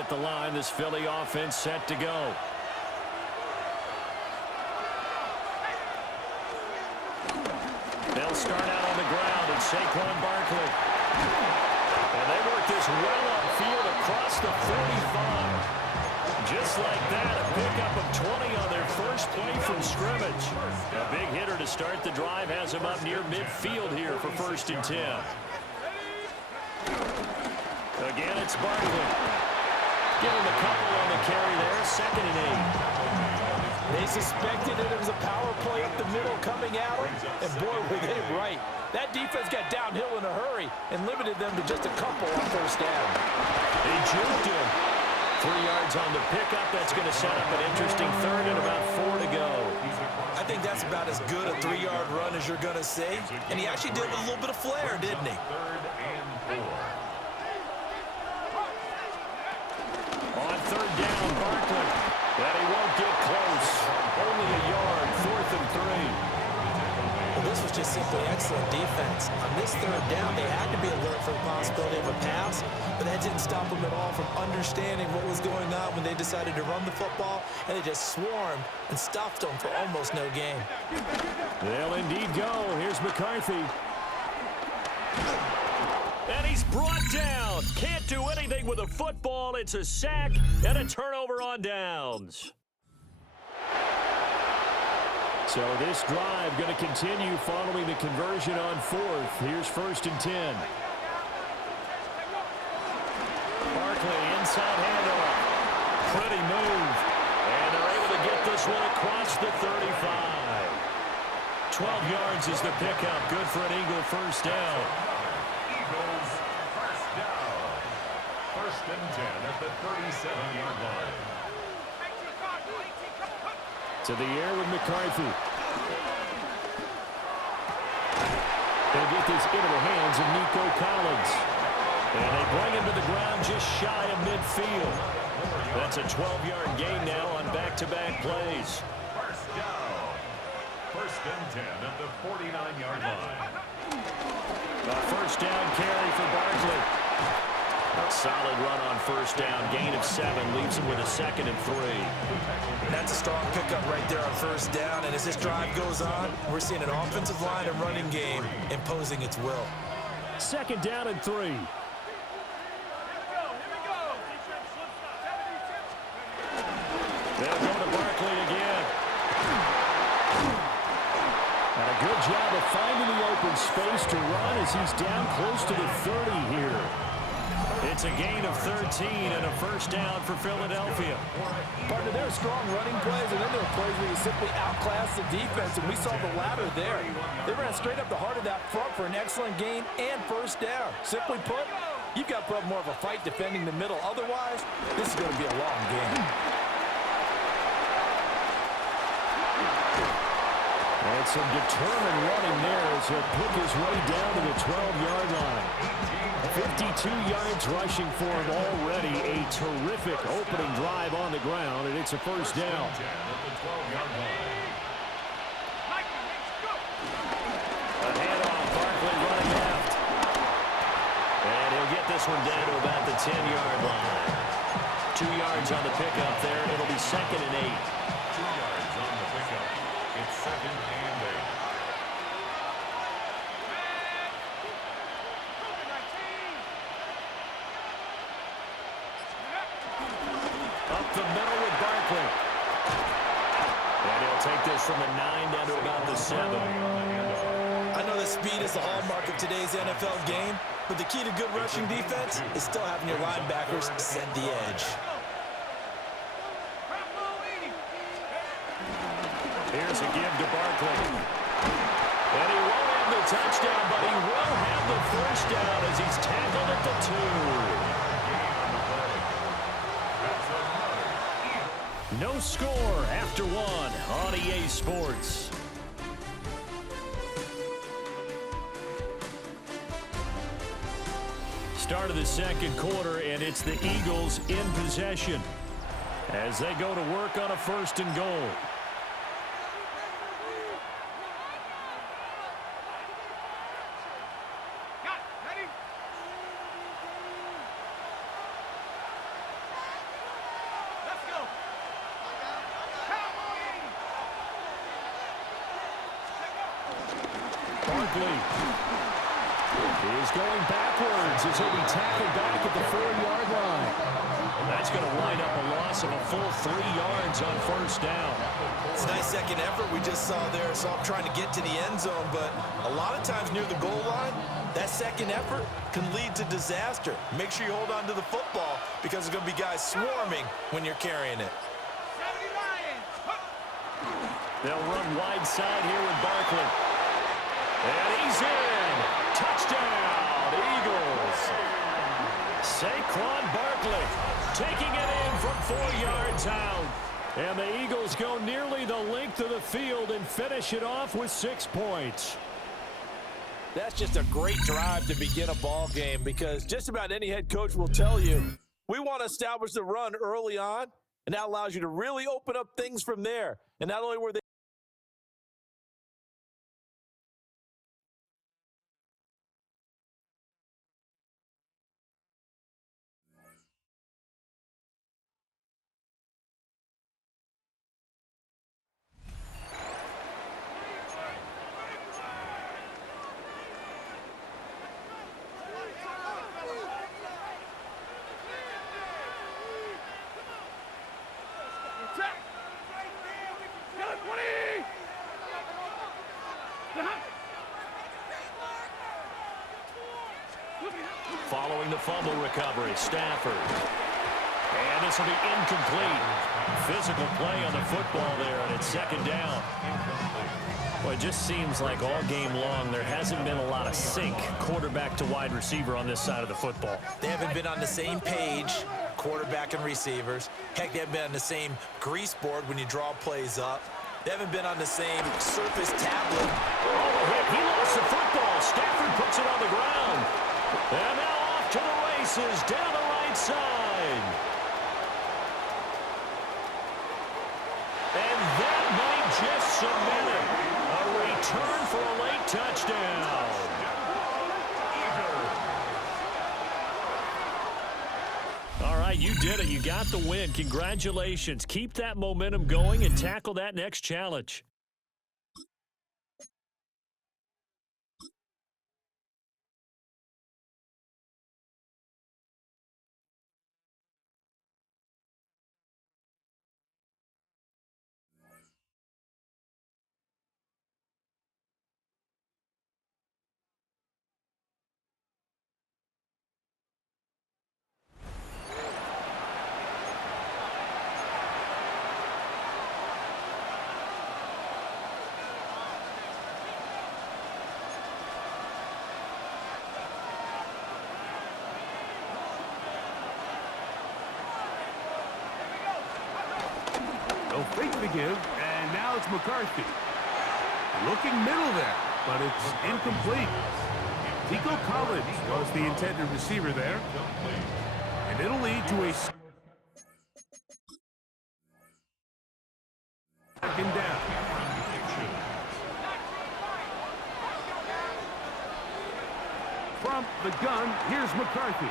at the line. This Philly offense set to go. They'll start out on the ground, and Saquon Barkley. And they work this well upfield across the 45. Just like that, a pickup of 20 on their first play from scrimmage. A big hitter to start the drive has him up near midfield here for 1st and 10. Again, it's Barkley. Give him a couple on the carry there, 2nd and 8. They suspected that it was a power play up the middle coming at them, and boy, were they right. That defense got downhill in a hurry and limited them to just a couple on 1st down. They juked him. 3 yards on the pickup. That's going to set up an interesting 3rd and about 4 to go. I think that's about as good a 3-yard run as you're going to see. And he actually did it with a little bit of flair, didn't he? 3rd and 4. On 3rd down, Barkley. But he won't get close. Only a yard, 4th and 3. Well, this was just simply excellent defense. On this 3rd down, they had to be alert for the possibility of a pass, but that didn't stop them at all from understanding what was going on when they decided to run the football, and they just swarmed and stuffed them for almost no gain. They'll indeed go. Here's McCarthy. And he's brought down. Can't do anything with a football. It's a sack and a turnover on downs. So this drive going to continue following the conversion on 4th. Here's 1st and 10. Barkley, inside handoff. Pretty move. And they're able to get this one across the 35. 12 yards is the pickup. Good for an Eagle 1st down. Eagles 1st down. 1st and 10 at the 37-yard line. To the air with McCarthy. They'll get this into the hands of Nico Collins. And they bring him to the ground just shy of midfield. That's a 12-yard gain now on back-to-back plays. 1st down. 1st and 10 at the 49-yard line. A 1st down carry for Barkley. A solid run on 1st down. Gain of 7 leaves him with a 2nd and 3. That's a strong pickup right there on 1st down, and as this drive goes on, we're seeing an offensive line and running game imposing its will. 2nd down and 3. They'll go to Barkley again. And a good job of finding the open space to run as he's down close to the 30 here. It's a gain of 13 and a 1st down for Philadelphia. Partner, there are strong running plays, and then there are plays where you simply outclass the defense, and we saw the latter there. They ran straight up the heart of that front for an excellent gain and 1st down. Simply put, you've got to put up more of a fight defending the middle. Otherwise, this is going to be a long game. And some determined running there as he'll pick his way down to the 12-yard line. 52 yards rushing for him already. A terrific opening drive on the ground, and it's a 1st down. A handoff, Barkley running left. And he'll get this one down to about the 10-yard line. 2 yards on the pickup there. It'll be 2nd and 8. 2 yards on the pickup. It's 2nd and 8. Up the middle with Barkley. And he'll take this from the 9 down to about the 7. I know that speed is the hallmark of today's NFL game, but the key to good rushing defense is still having your linebackers set the edge. Here's a give to Barkley. And he won't have the touchdown, but he will have the 1st down as he's tackled at the 2. No score after 1 on EA Sports. Start of the 2nd quarter, and it's the Eagles in possession as they go to work on a 1st and goal. Barkley. He's going backwards as he'll be tackled back at the 4-yard line. That's going to wind up a loss of a full 3 yards on first down. It's a nice second effort we just saw there. Saw him trying to get to the end zone, but a lot of times near the goal line, that second effort can lead to disaster. Make sure you hold on to the football because there's going to be guys swarming when you're carrying it. They'll run wide side here with Barkley. And he's in. Touchdown, Eagles. Saquon Barkley taking it in from 4 yards out. And the Eagles go nearly the length of the field and finish it off with 6 points. That's just a great drive to begin a ball game because just about any head coach will tell you, we want to establish the run early on, and that allows you to really open up things from there. And not only were they Following the fumble recovery, Stafford. And this will be incomplete. Physical play on the football there, and it's second down. Well, it just seems like all game long there hasn't been a lot of sync quarterback to wide receiver on this side of the football. They haven't been on the same page, quarterback and receivers. Heck, they haven't been on the same grease board when you draw plays up. They haven't been on the same surface tablet. Oh, he lost the football. Stafford puts it on the ground. And now off to the races down the right side. And that might just cement it. A return for a late touchdown. All right, you did it. You got the win. Congratulations. Keep that momentum going and tackle that next challenge. No fake to give, and now it's McCarthy. Looking middle there, but it's incomplete. Tico Collins was the intended receiver there. And it'll lead to a second down. From the gun, here's McCarthy.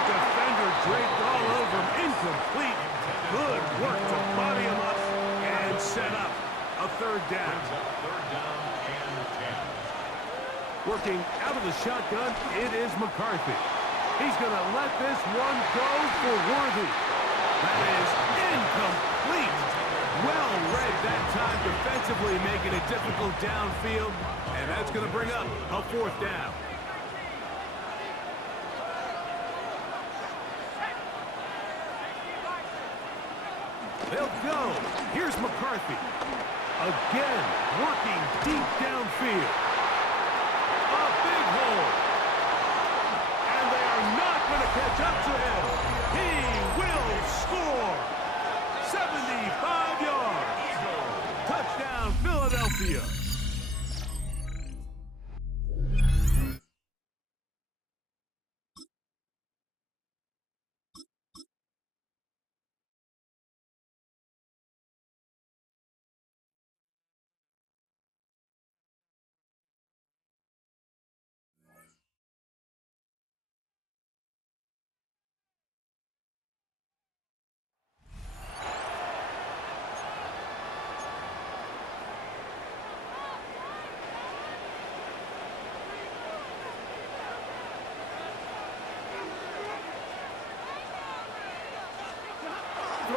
Defender draped all over him. Incomplete. Good work to body him up and set up a third down. Working out of the shotgun, it is McCarthy. He's going to let this one go for Worthy. That is incomplete. Well read that time defensively, making it difficult downfield, and that's going to bring up a fourth down. They'll go. Here's McCarthy. Again, working deep downfield. A big hole. And they are not going to catch up to him. He will score. 75 yards. Touchdown, Philadelphia.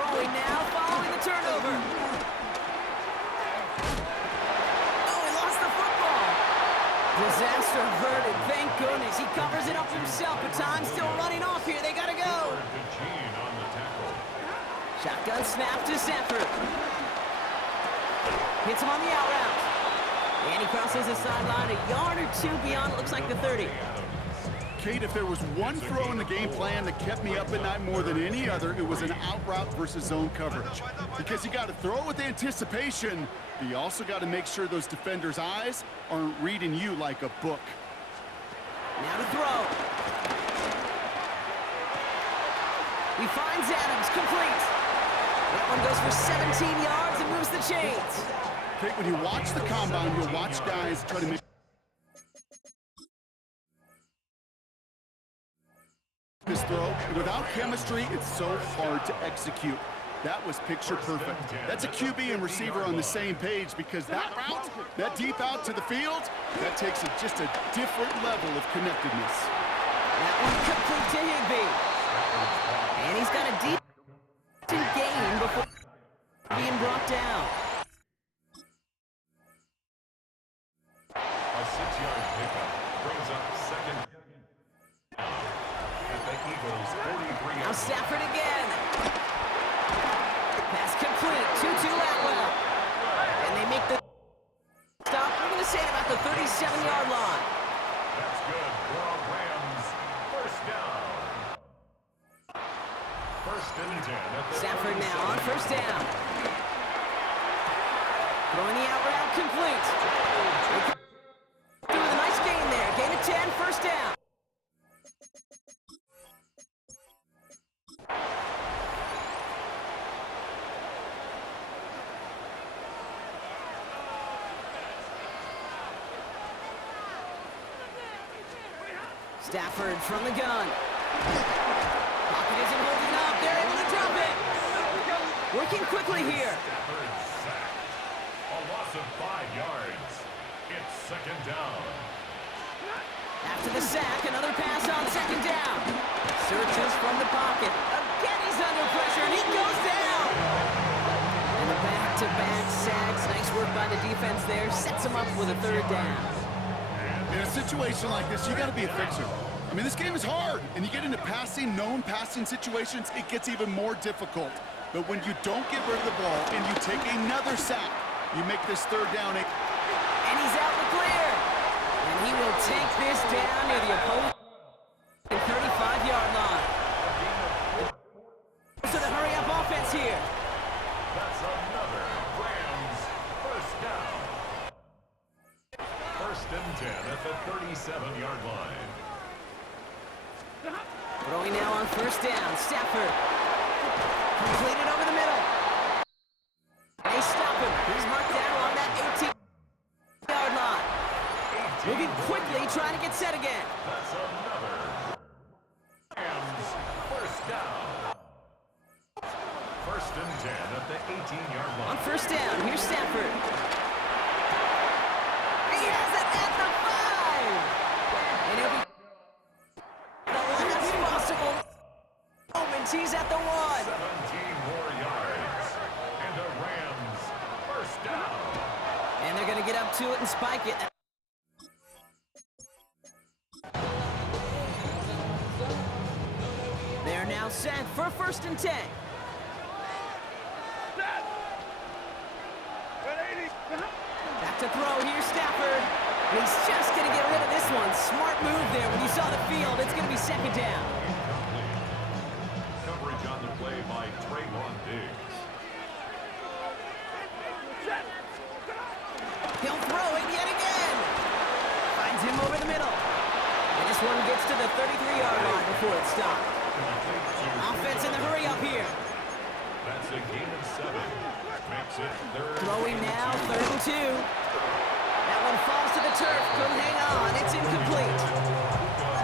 throwing now, following the turnover. Oh, he lost the football. Disaster averted, thank goodness. He covers it up himself, but time's still running off here. They gotta go. Shotgun snap to Sanford. Hits him on the out route. And he crosses the sideline a yard or two beyond, it looks like the 30. Kate, if there was one throw in the game plan that kept me up at night more than any other, it was an out route versus zone coverage. Because you got to throw with anticipation, but you also got to make sure those defenders' eyes aren't reading you like a book. Now to throw. He finds Adams, complete. That one goes for 17 yards and moves the chains. Kate, when you watch the combine, you'll watch guys try to make this throw. Without chemistry, it's so hard to execute. That was picture perfect. That's a QB and receiver on the same page because that route, that deep out to the field, that takes just a different level of connectedness. That one complete to Higbee. And he's got a deep gain before being brought down. A 6-yard pickup brings up second at the Eagles' 43. Now Stafford again. Pass complete. 2-2 Atwell. And they make the stop. We're going to say it about the 37-yard line. That's good for a Rams first down. First and 10 at the Stafford now on first down. Throwing the out route complete. Doing a nice gain there. Gain of 10, first down. Stafford from the gun. Pocket isn't holding up. They're able to drop it. Working quickly here. Stafford sacked. A loss of 5 yards. It's second down. After the sack, another pass on second down. Searches from the pocket. Again, he's under pressure, and he goes down. And a back-to-back sacks. Nice work by the defense there. Sets him up with a third down. In a situation like this, you got to be a fixer. I mean, this game is hard, and you get into known passing situations, it gets even more difficult. But when you don't get rid of the ball and you take another sack, you make this third down. And he's out the clear. And he will take this down near the opponent's 35-yard line. So the hurry-up offense here. That's another Rams first down. First and 10 at the 37-yard line. Throwing now on first down. Stafford. Completed over the middle. They stop him. He's marked down along that 18-yard line. Moving quickly, trying to get set again. That's another Rams first down. First and 10 at the 18-yard line. On first down, here's Stafford. He has it at the 5. And he'll be the last possible moment. He's at the 1. 17 more yards. And the Rams first down. And they're going to get up to it and spike it. They're now set for first and 10. Back to throw, here's Stafford. And he's just going to get rid of this one. Smart move there when you saw the field. It's going to be second down. Coverage on the play by Trayvon Diggs. He'll throw it yet again. Finds him over the middle. And this one gets to the 33-yard line before it's stopped. Offense in the hurry up here. That's a gain of 7. Makes it third. Throwing now, 3rd and 2. That one falls to the turf. Couldn't hang on. It's incomplete.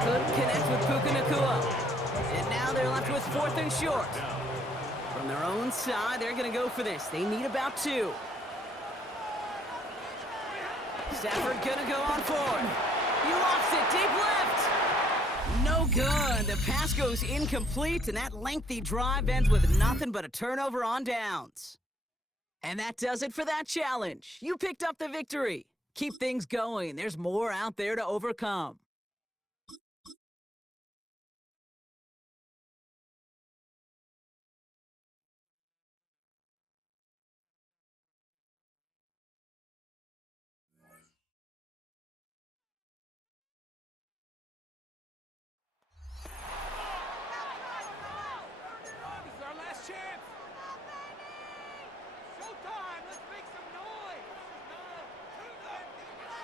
Couldn't connect with Puka Nacua. And now they're left with 4th and short. From their own side, they're going to go for this. They need about 2. Stafford going to go on forward. He lofts it deep left. No good. The pass goes incomplete, and that lengthy drive ends with nothing but a turnover on downs. And that does it for that challenge. You picked up the victory. Keep things going. There's more out there to overcome.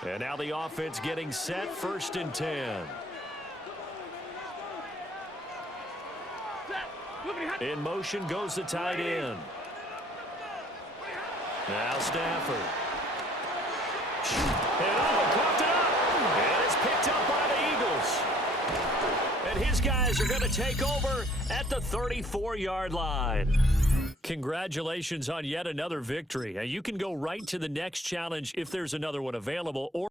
And now the offense getting set, 1st and 10. In motion goes the tight end. Now Stafford. And coughed it up. And it's picked up by the Eagles. And his guys are going to take over at the 34-yard line. Congratulations on yet another victory. You can go right to the next challenge if there's another one available. Or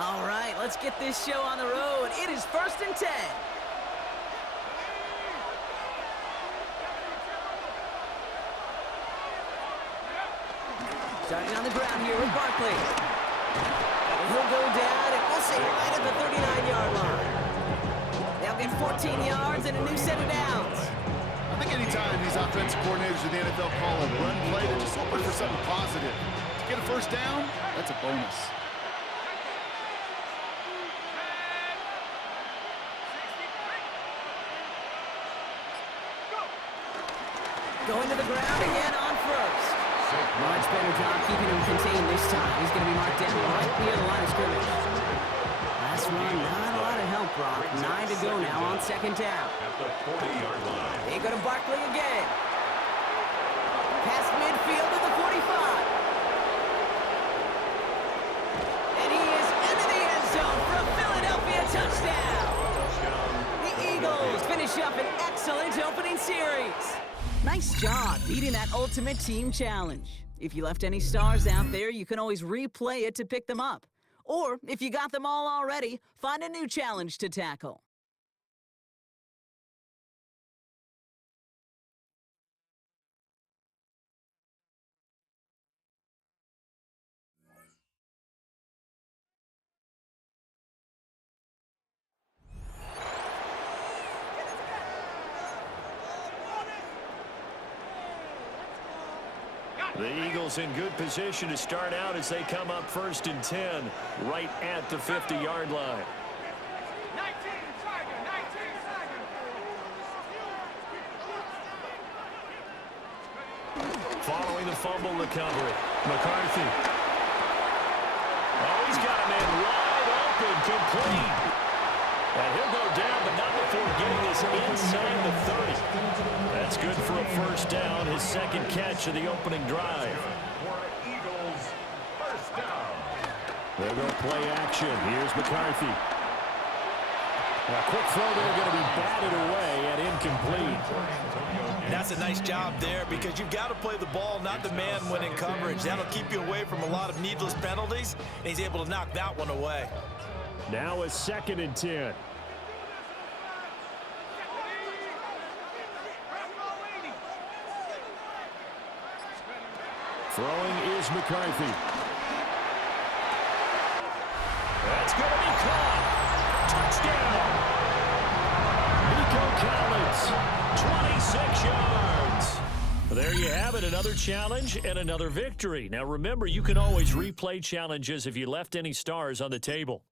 All right, let's get this show on the road. It is 1st and 10. Starting on the ground here with Barkley. And he'll go down, and we'll say right at the 39-yard line. They'll get 14 yards and a new set of downs. I think anytime these offensive coordinators in the NFL call a run play, they're just hoping for something positive. To get a first down, that's a bonus. Going to the ground again on 1st. Much better job keeping him contained this time. He's going to be marked down right near the line of scrimmage. Last run, not a lot of help, Brock. 9 to go now on 2nd down. At the 40-yard line. They go to Barkley again. Past midfield to the 45. And he is into the end zone for a Philadelphia touchdown. The Eagles finish up an excellent opening series. Nice job beating that ultimate team challenge. If you left any stars out there, you can always replay it to pick them up. Or, if you got them all already, find a new challenge to tackle. the Eagles in good position to start out as they come up 1st and 10 right at the 50-yard line. Following the fumble recovery, McCarthy. Oh, he's got a man wide open, complete. And he'll go down, but not before getting this inside the 30. That's good for a 1st down, his 2nd catch of the opening drive. For Eagles, 1st down. They'll go play action. Here's McCarthy. A quick throw there going to be batted away and incomplete. That's a nice job there because you've got to play the ball, not the man when in coverage. That'll keep you away from a lot of needless penalties, and he's able to knock that one away. Now a 2nd and 10. Throwing is McCarthy. That's going to be caught. Touchdown. Nico Collins, 26 yards. There you have it, another challenge and another victory. Now remember, you can always replay challenges if you left any stars on the table.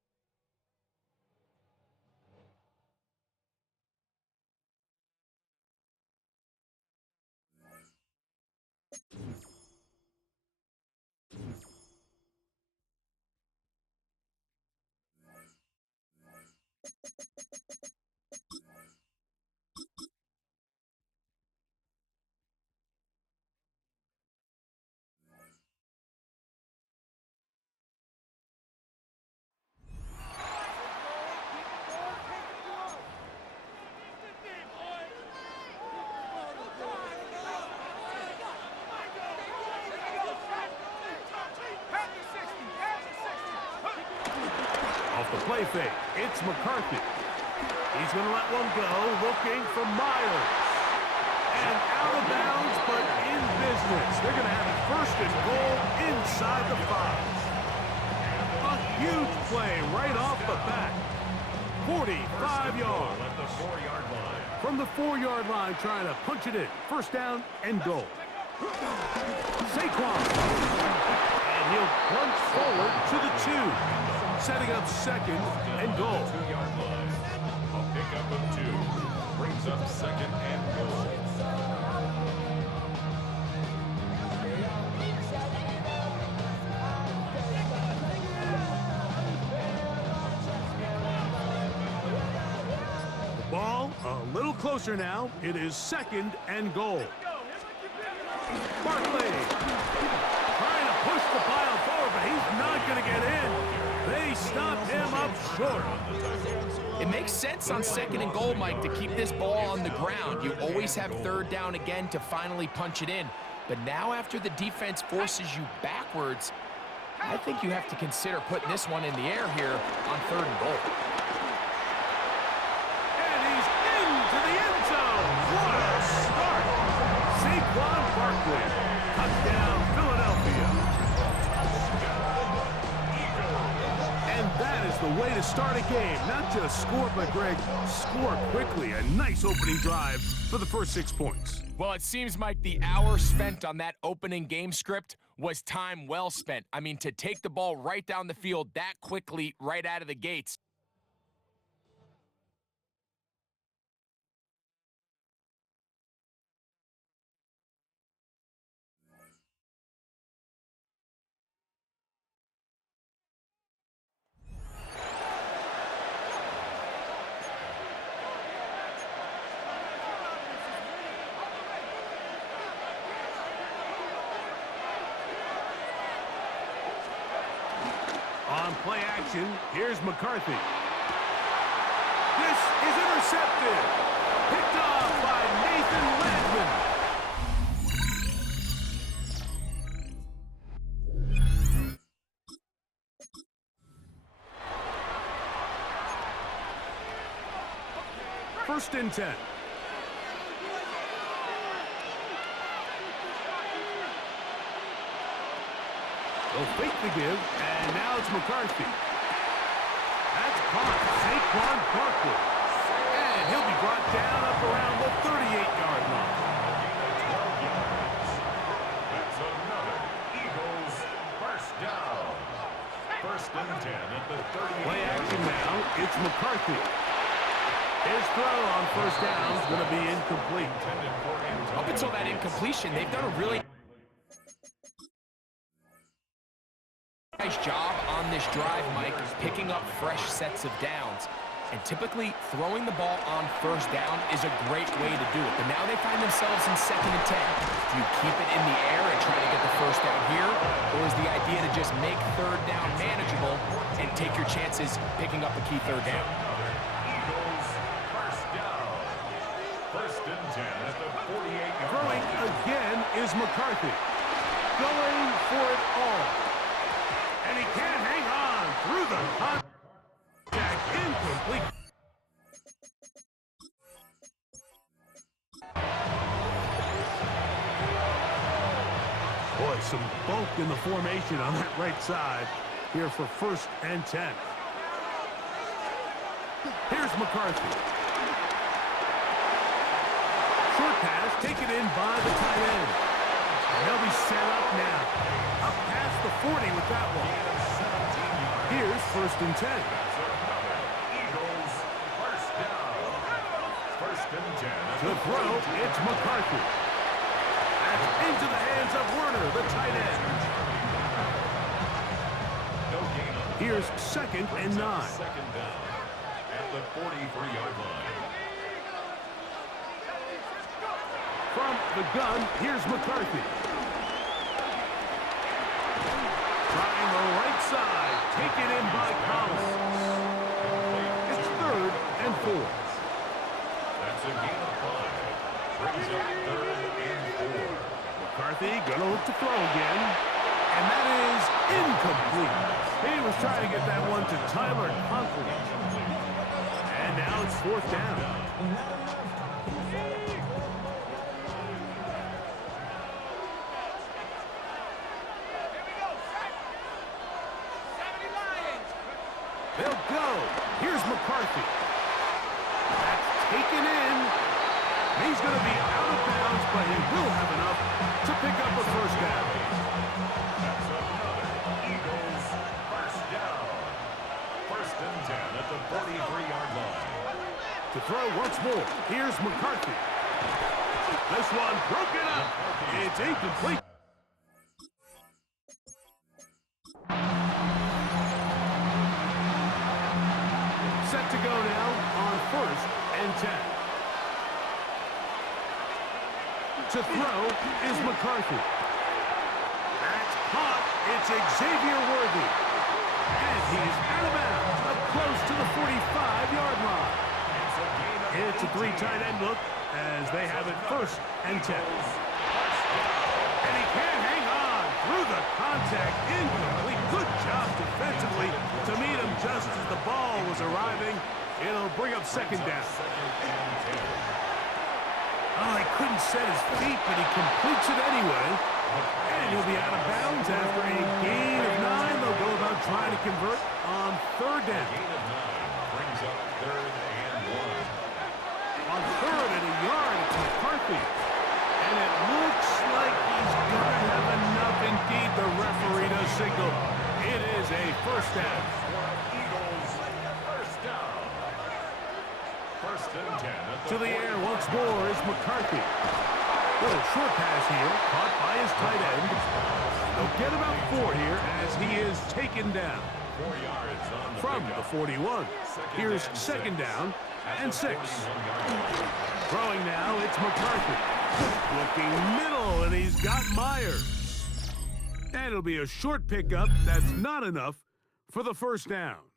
Off the play fake, it's McCarthy. He's going to let one go, looking for Myers. And out of bounds, but in business. They're going to have it first and goal inside the 5. A huge play right off the bat. 45 yards. At the 4-yard line. From the 4-yard line, trying to punch it in. First down and goal. Saquon. And he'll punch forward to the 2. Setting up second and goal. 2-yard line. A pickup of 2. Brings up second and goal. Ball a little closer now. It is second and goal. Barkley trying to push the pile forward, but he's not going to get in. They stop him up short. It makes sense on second and goal, Mike, to keep this ball on the ground. You always have third down again to finally punch it in. But now after the defense forces you backwards, I think you have to consider putting this one in the air here on third and goal. And he's into the end zone. What a start. Saquon Barkley. Touchdown, Philadelphia. And that is the way to start a game. Not just score, but, Greg, score quickly. A nice opening drive for the first 6 points. Well, it seems like the hour spent on that opening game script was time well spent. I mean, to take the ball right down the field that quickly right out of the gates. On play action, here's McCarthy. This is intercepted. Picked off by Nathan Landman. First and 10. They'll fake the give, and now it's McCarthy. That's caught. Saquon Barkley. And he'll be brought down up around the 38-yard line. 12 yards. That's another Eagles first down. First and 10 at the 38. Play action now. It's McCarthy. His throw on first down is going to be incomplete. Up until that incompletion, they've done a really nice job on this drive, Mike, picking up fresh sets of downs. And typically, throwing the ball on first down is a great way to do it. But now they find themselves in second and 10. Do you keep it in the air and try to get the first down here? Or is the idea to just make third down manageable and take your chances picking up a key third down? Eagles first down. First and 10 at the 48-yard Throwing line. again is McCarthy. Going for it all. And he can't hang on through the contact. Incomplete. Boy, some bulk in the formation on that right side here for first and 10. Here's McCarthy. Short pass taken in by the tight end. And they'll be set up now. Up past the 40 with that one. Here's first and 10. Eagles first down. First and 10 at To the throw, it's McCarthy. That's into the hands of Werner, the tight end. no gain on Here's second and 9. second down at the 43-yard line. From the gun, here's McCarthy. Trying the right side, taken in by Collins. It's third and 4. That's a gain of 5. Brings up third and 4. McCarthy gonna look to throw again. And that is incomplete. He was trying to get that one to Tyler 4th down. They'll go. Here's McCarthy. That's taken in. He's going to be out of bounds, but he will have enough to pick up a first down. That's another Eagles first down. 1st and 10 at the 43-yard line. To throw once more. Here's McCarthy. This one broken up. It's incomplete. Set to go now on 1st and 10. To throw is McCarthy. That's caught. It's Xavier Worthy. And he's out of bounds, up close to the 45-yard line. It's a 3 tight end look as they have it 1st and 10. And he can't hang on through the contact. Incomplete. Good job defensively to meet him just as the ball was arriving. It'll bring up 2nd down. Oh, he couldn't set his feet, but he completes it anyway. And he'll be out of bounds after a gain of 9. They'll go about trying to convert on 3rd down. Gain of 9 brings up 3rd and 1. On 3rd and a yard, it's McCarthy. And it looks like he's going to have enough. Indeed, the referee does signal. It is a first down. Eagles first down. 1st and 10 at the To the air once more is McCarthy. Little short pass here, caught by his tight end. They'll get about 4 here as he is taken down. 4 yards on the From the 41. Here's 2nd down and 6. Throwing now, it's McCarthy. Looking middle, and he's got Myers. And it'll be a short pickup. That's not enough for the first down.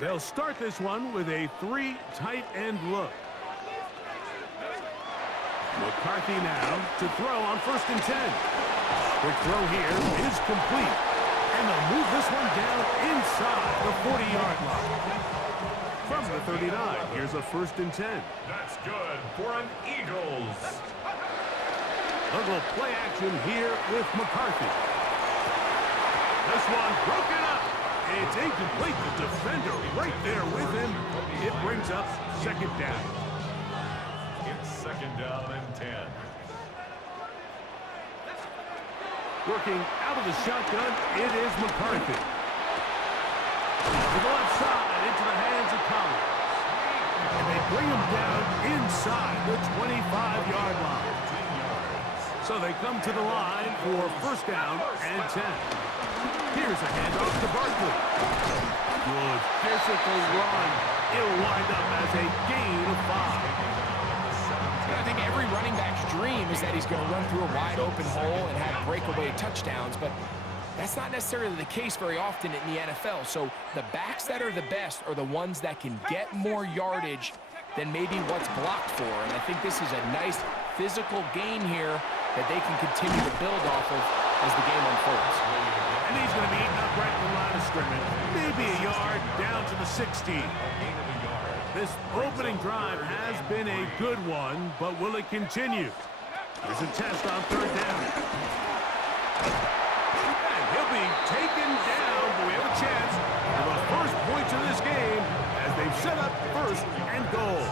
They'll start this one with a 3 tight end look. McCarthy now to throw on 1st and 10. Quick throw here is complete. And they'll move this one down inside the 40-yard line. From the 39, here's a 1st and 10. That's good for an Eagles. A little play action here with McCarthy. This one broken up. It's incomplete. The defender right there with him. It brings up 2nd down. It's 2nd down and 10. Working out of the shotgun, it is McCarthy. To the left side, into the hands of Collins. And they bring him down inside the 25-yard line. So they come to the line for 1st down and 10. Here's a handoff to Barkley. Good physical run. It'll wind up as a gain of 5. I think every running back's dream is that he's going to run through a wide open hole and have breakaway touchdowns, but that's not necessarily the case very often in the NFL. So the backs that are the best are the ones that can get more yardage than maybe what's blocked for. And I think this is a nice physical gain here that they can continue to build off of as the game unfolds. And he's going to be eaten up right in the line of scrimmage. Maybe a yard down to the 16. This opening drive has been a good one, but will it continue? There's a test on 3rd down. And he'll be taken down, but we have a chance for the first points of this game as they've set up 1st and goal.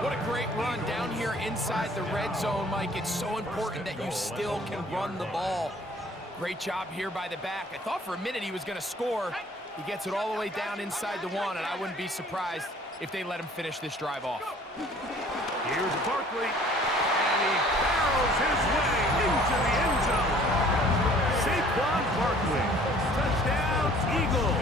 What a great run down here inside the red zone, Mike. It's so important that you still can run the ball. Great job here by the back. I thought for a minute he was going to score. He gets it all the way down inside the 1, and I wouldn't be surprised if they let him finish this drive off. Here's Barkley, and he barrels his way into the end zone. Saquon Barkley, touchdown, Eagles.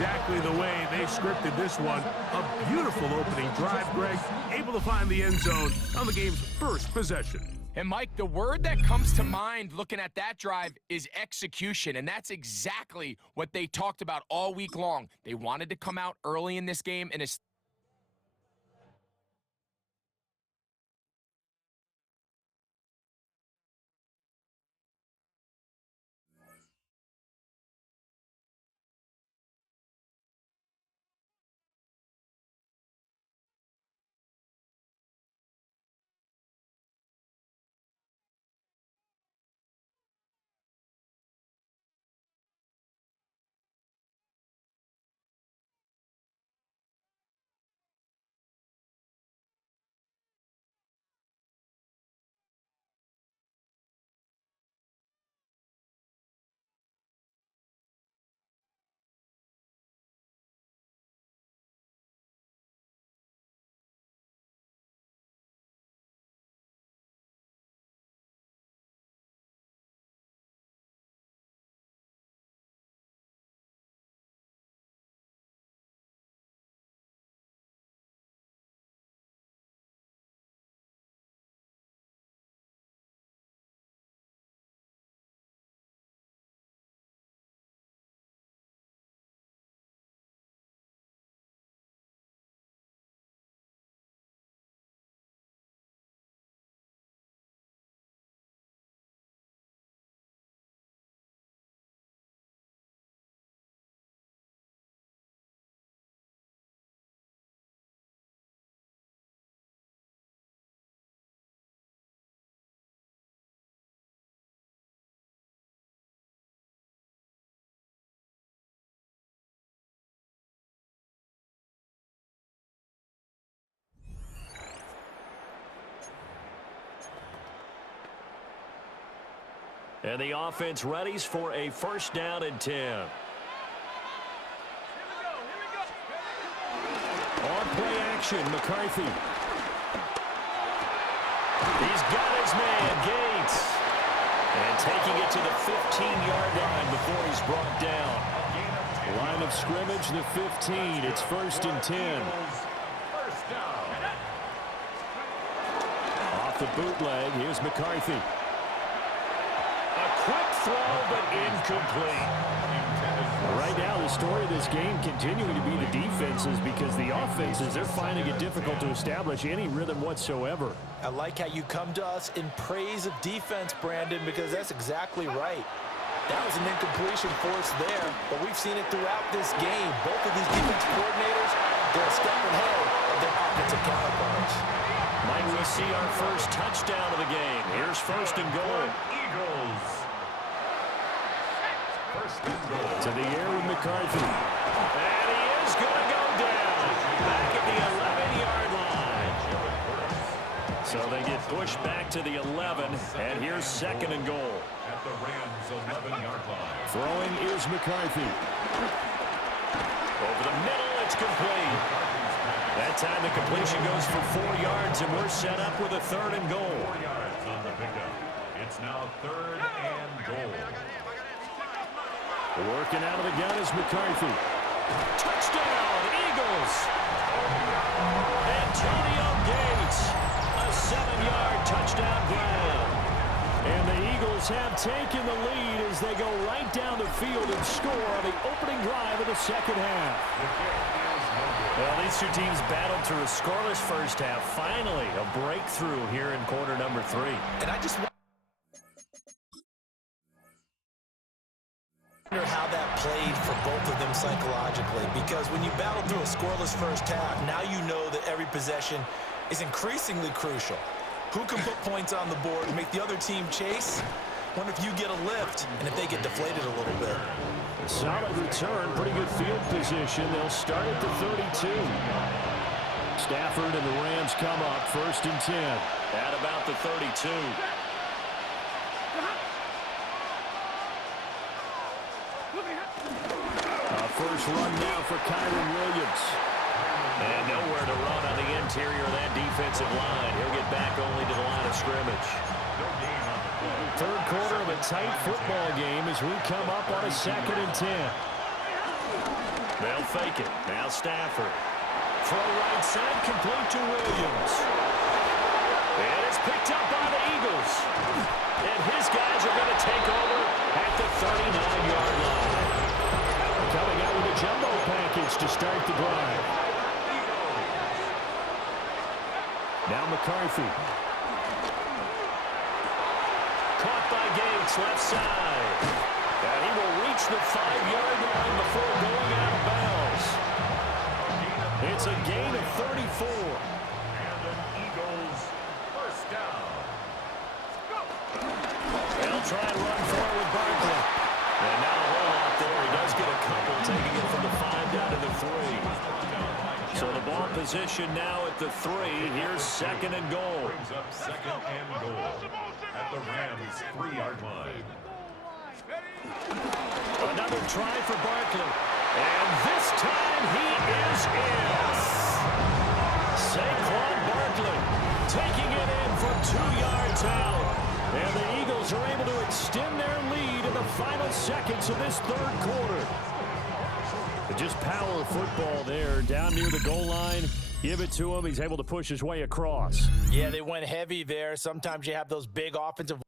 exactly the way they scripted this one. A beautiful opening drive, Greg, able to find the end zone on the game's first possession. And, Mike, the word that comes to mind looking at that drive is execution, and that's exactly what they talked about all week long. They wanted to come out early in this game and And the offense readies for a first down and 10. On play action, McCarthy. He's got his man, Gates. And taking it to the 15-yard line before he's brought down. Line of scrimmage, the 15. It's first and 10. Off the bootleg, here's McCarthy. Quick throw, but incomplete. Right now, the story of this game continuing to be the defenses because the offenses, they're finding it difficult to establish any rhythm whatsoever. I like how you come to us in praise of defense, Brandon, because that's exactly right. That was an incompletion for us there, but we've seen it throughout this game. Both of these defense coordinators, they're a step ahead of their offensive counterparts. Might we see our first touchdown of the game? Here's first and goal. Eagles. To the air with McCarthy. And he is going to go down. Back at the 11-yard line. So they get pushed back to the 11, and here's second and goal. At the Rams' 11-yard line. Throwing is McCarthy. Over the middle, it's complete. That time the completion goes for 4 yards, and we're set up with a third and goal. 4 yards on the pickup. It's now third and goal. Working out of the gun is McCarthy. Touchdown, Eagles! Antonio Gates, a 7-yard touchdown grab. And the Eagles have taken the lead as they go right down the field and score on the opening drive of the second half. Well, these two teams battled through a scoreless first half. Finally, a breakthrough here in quarter number 3. And I just wonder how that played for both of them psychologically, because when you battle through a scoreless first half, now you know that every possession is increasingly crucial. Who can put points on the board and make the other team chase? Wonder if you get a lift and if they get deflated a little bit. Solid return, pretty good field position. They'll start at the 32. Stafford and the Rams come up first and 10 at about the 32. First run now for Kyron Williams. And nowhere to run on the interior of that defensive line. He'll get back only to the line of scrimmage. Third quarter of a tight football game as we come up on a second and 10. They'll fake it. Now Stafford. Throw right side, complete to Williams. And it's picked up by the Eagles. And his guys are going to take over at the 39-yard line. Coming out with a jumbo package to start the drive. Now McCarthy. Caught by Gates, left side. And he will reach the 5-yard line before going out of bounds. It's a gain of 34. And an Eagles first down. They'll try and run for it with Barkley. And now a whole lot there. He does get a couple, taking it from the 5 down to the 3. So the ball position now at the 3. Here's second and goal. Brings up second and goal at the Rams' 3-yard line. Another try for Barkley. And this time he is in. Saquon Barkley taking it in from 2 yards out. And the Eagles are able to extend their lead in the final seconds of this third quarter. Just power football there, down near the goal line. Give it to him. He's able to push his way across. Yeah, they went heavy there. Sometimes you have those big offensive